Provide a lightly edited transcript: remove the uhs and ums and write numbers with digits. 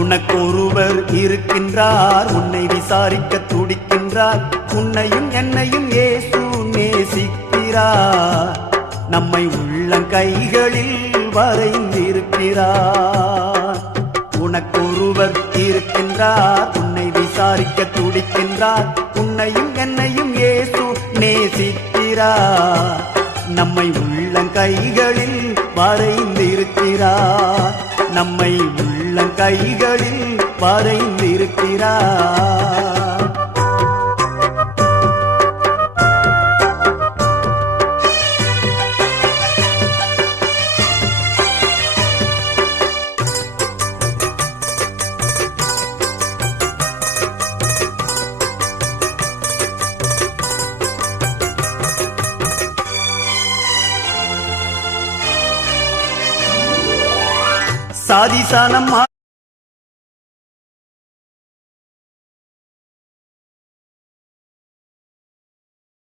உனக்கொருவர் இருக்கின்றார், உன்னை விசாரிக்க துடிக்கின்றார். உன்னையும் என்னையும் இயேசு நேசிக்கிறார். நம்மை உள்ளங்கைகளில் வரைந்திருக்கிறார். உனக்கொருவர் இருக்கின்றார், உன்னை விசாரிக்க துடிக்கின்றார். உன்னையும் என்னையும் இயேசு நேசிக்கிறார். நம்மை உள்ளங்கைகளில் வரைந்திருக்கிறார். நம்மை உள்ளங்கைகளில் வரைந்திருக்கிறார். சாதிசானம்